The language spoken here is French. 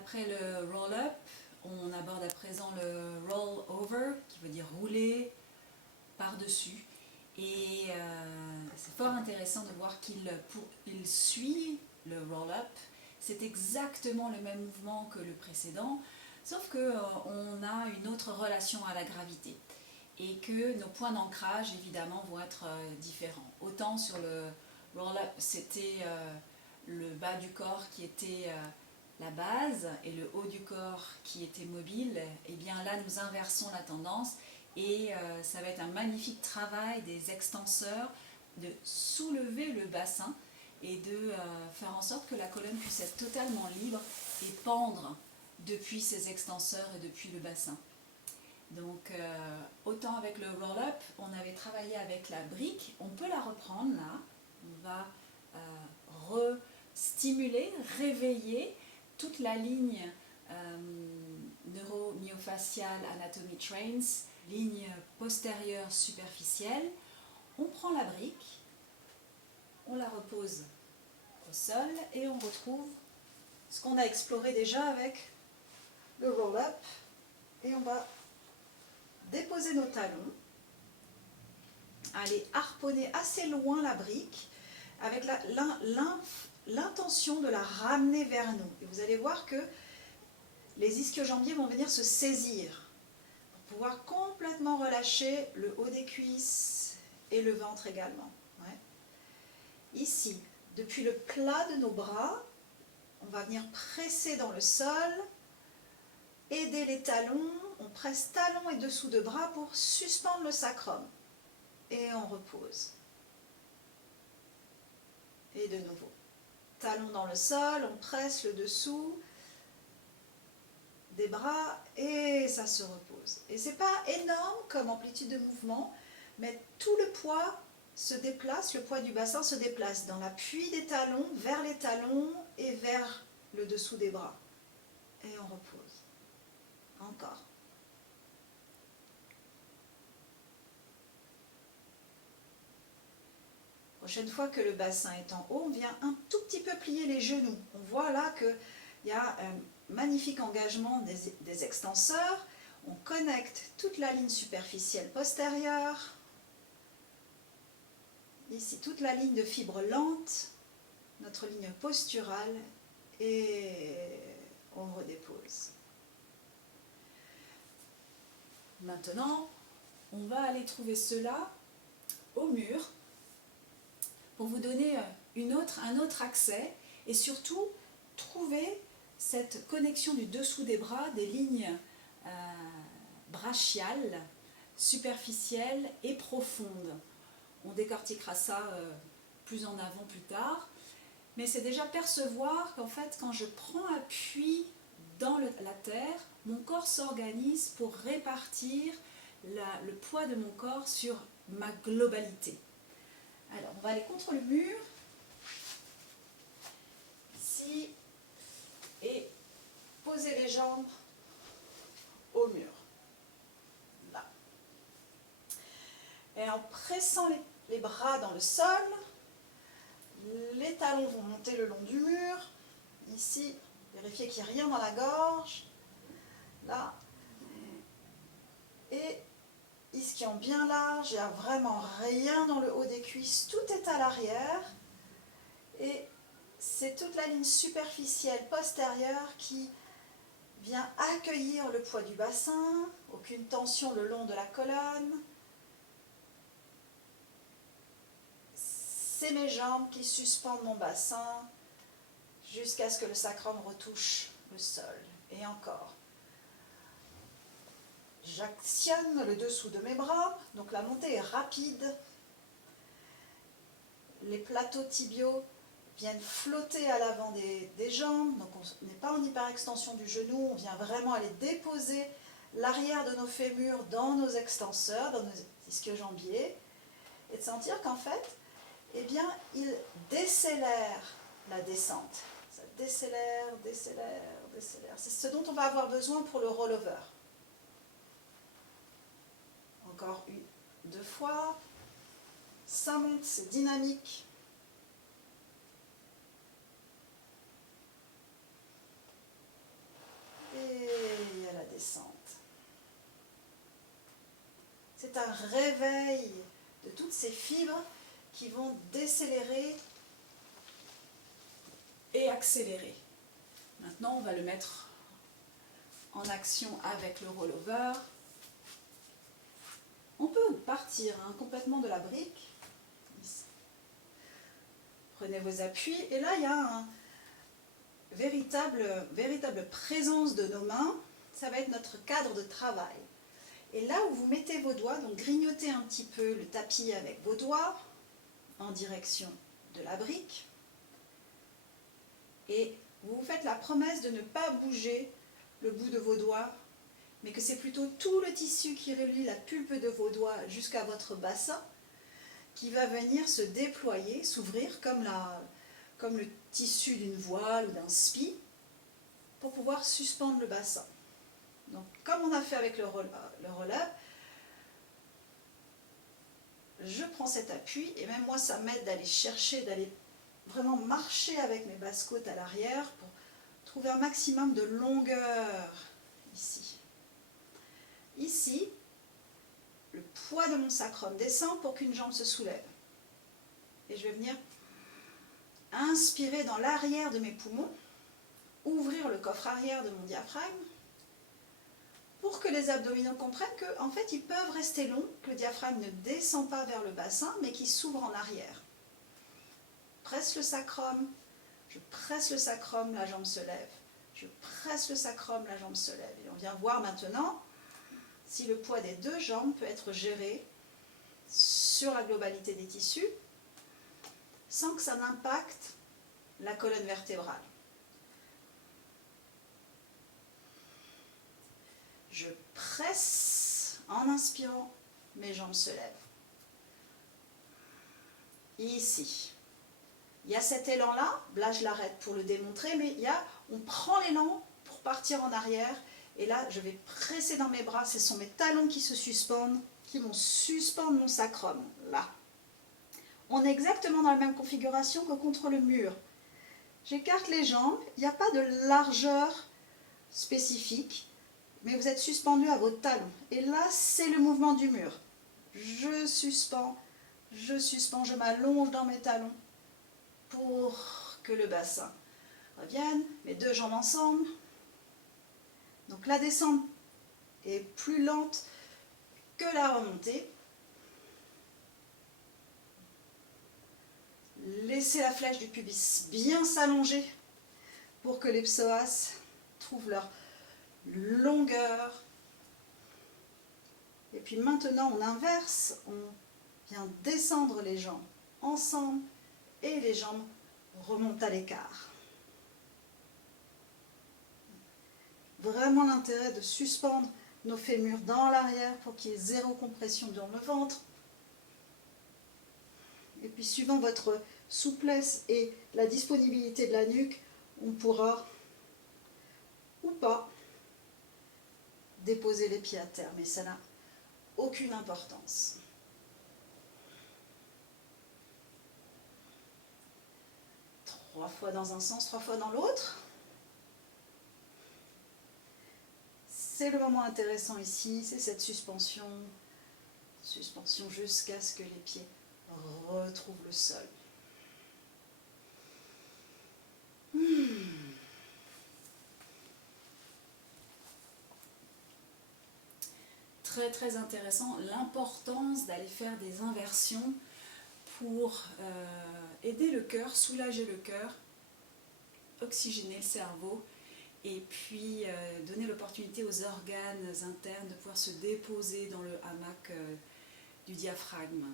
Après le roll-up, on aborde à présent le roll-over, qui veut dire rouler par-dessus. Et c'est fort intéressant de voir qu'il suit le roll-up. C'est exactement le même mouvement que le précédent, sauf qu'on a une autre relation à la gravité. Et que nos points d'ancrage, évidemment, vont être différents. Autant sur le roll-up, c'était le bas du corps qui était la base et le haut du corps qui était mobile, et bien là nous inversons la tendance et ça va être un magnifique travail des extenseurs de soulever le bassin et de faire en sorte que la colonne puisse être totalement libre et pendre depuis ses extenseurs et depuis le bassin. Donc autant avec le roll-up, on avait travaillé avec la brique, on peut la reprendre là, on va re-stimuler, réveiller toute la ligne neuro-myofasciale anatomy trains, ligne postérieure superficielle. On prend la brique, on la repose au sol et on retrouve ce qu'on a exploré déjà avec le roll-up. Et on va déposer nos talons, aller harponner assez loin la brique avec l'intention de la ramener vers nous. Et vous allez voir que les ischio-jambiers vont venir se saisir pour pouvoir complètement relâcher le haut des cuisses et le ventre également. Ouais. Ici, depuis le plat de nos bras, on va venir presser dans le sol, aider les talons, on presse talons et dessous de bras pour suspendre le sacrum. Et on repose. Et de nouveau. Talons dans le sol, on presse le dessous des bras et ça se repose. Et c'est pas énorme comme amplitude de mouvement, mais tout le poids se déplace, le poids du bassin se déplace dans l'appui des talons, vers les talons et vers le dessous des bras. Et on repose. Encore. Prochaine fois que le bassin est en haut, on vient un tout petit peu plier les genoux. On voit là qu'il y a un magnifique engagement des extenseurs. On connecte toute la ligne superficielle postérieure. Ici, toute la ligne de fibres lentes, notre ligne posturale, et on redépose. Maintenant, on va aller trouver cela au mur pour vous donner un autre accès et surtout trouver cette connexion du dessous des bras, des lignes brachiales, superficielles et profondes. On décortiquera ça plus en avant plus tard, mais c'est déjà percevoir qu'en fait quand je prends appui dans la terre, mon corps s'organise pour répartir le poids de mon corps sur ma globalité. Alors, on va aller contre le mur, ici, et poser les jambes au mur, là. Et en pressant les bras dans le sol, les talons vont monter le long du mur, ici, vérifiez qu'il n'y a rien dans la gorge, là, et ischion bien large, il n'y a vraiment rien dans le haut des cuisses, tout est à l'arrière et c'est toute la ligne superficielle postérieure qui vient accueillir le poids du bassin, aucune tension le long de la colonne. C'est mes jambes qui suspendent mon bassin jusqu'à ce que le sacrum retouche le sol. Et encore. J'actionne le dessous de mes bras, donc la montée est rapide. Les plateaux tibiaux viennent flotter à l'avant des jambes, donc on n'est pas en hyperextension du genou, on vient vraiment aller déposer l'arrière de nos fémurs dans nos extenseurs, dans nos ischio-jambiers, et de sentir qu'en fait, eh bien, il décélère la descente. Ça décélère, décélère, décélère. C'est ce dont on va avoir besoin pour le rollover. Encore deux fois. Ça monte, c'est dynamique. ces fibres qui vont décélérer et accélérer. Maintenant, on va le mettre en action avec le rollover. On peut partir complètement de la brique. Prenez vos appuis et là il y a une véritable présence de nos mains. Ça va être notre cadre de travail. Et là où vous mettez vos doigts, donc grignotez un petit peu le tapis avec vos doigts en direction de la brique. Et vous vous faites la promesse de ne pas bouger le bout de vos doigts, mais que c'est plutôt tout le tissu qui relie la pulpe de vos doigts jusqu'à votre bassin qui va venir se déployer, s'ouvrir comme le tissu d'une voile ou d'un spi pour pouvoir suspendre le bassin. Donc, comme on a fait avec le roll-up, je prends cet appui et même moi ça m'aide d'aller chercher, d'aller vraiment marcher avec mes basses côtes à l'arrière pour trouver un maximum de longueur ici. Ici, le poids de mon sacrum descend pour qu'une jambe se soulève. Et je vais venir inspirer dans l'arrière de mes poumons, ouvrir le coffre arrière de mon diaphragme, pour que les abdominaux comprennent qu'en fait, ils peuvent rester longs, que le diaphragme ne descend pas vers le bassin, mais qu'il s'ouvre en arrière. Presse le sacrum, je presse le sacrum, la jambe se lève. Je presse le sacrum, la jambe se lève. Et on vient voir maintenant si le poids des deux jambes peut être géré sur la globalité des tissus sans que ça n'impacte la colonne vertébrale. Je presse en inspirant, mes jambes se lèvent. Ici. Il y a cet élan-là, là je l'arrête pour le démontrer, mais on prend l'élan pour partir en arrière, et là je vais presser dans mes bras, ce sont mes talons qui se suspendent, qui vont suspendre mon sacrum, là. On est exactement dans la même configuration que contre le mur. J'écarte les jambes, il n'y a pas de largeur spécifique, mais vous êtes suspendu à vos talons. Et là, c'est le mouvement du mur. Je suspends, je m'allonge dans mes talons pour que le bassin revienne, mes deux jambes ensemble. Donc la descente est plus lente que la remontée. Laissez la flèche du pubis bien s'allonger pour que les psoas trouvent leur longueur. Et puis maintenant on inverse, on vient descendre les jambes ensemble et les jambes remontent à l'écart. Vraiment l'intérêt de suspendre nos fémurs dans l'arrière pour qu'il y ait zéro compression dans le ventre. Et puis suivant votre souplesse et la disponibilité de la nuque, on pourra ou pas déposer les pieds à terre, mais ça n'a aucune importance. Trois fois dans un sens, 3 fois dans l'autre. C'est le moment intéressant ici, c'est cette suspension jusqu'à ce que les pieds retrouvent le sol. Très très intéressant, l'importance d'aller faire des inversions pour aider le cœur, soulager le cœur, oxygéner le cerveau et puis donner l'opportunité aux organes internes de pouvoir se déposer dans le hamac du diaphragme.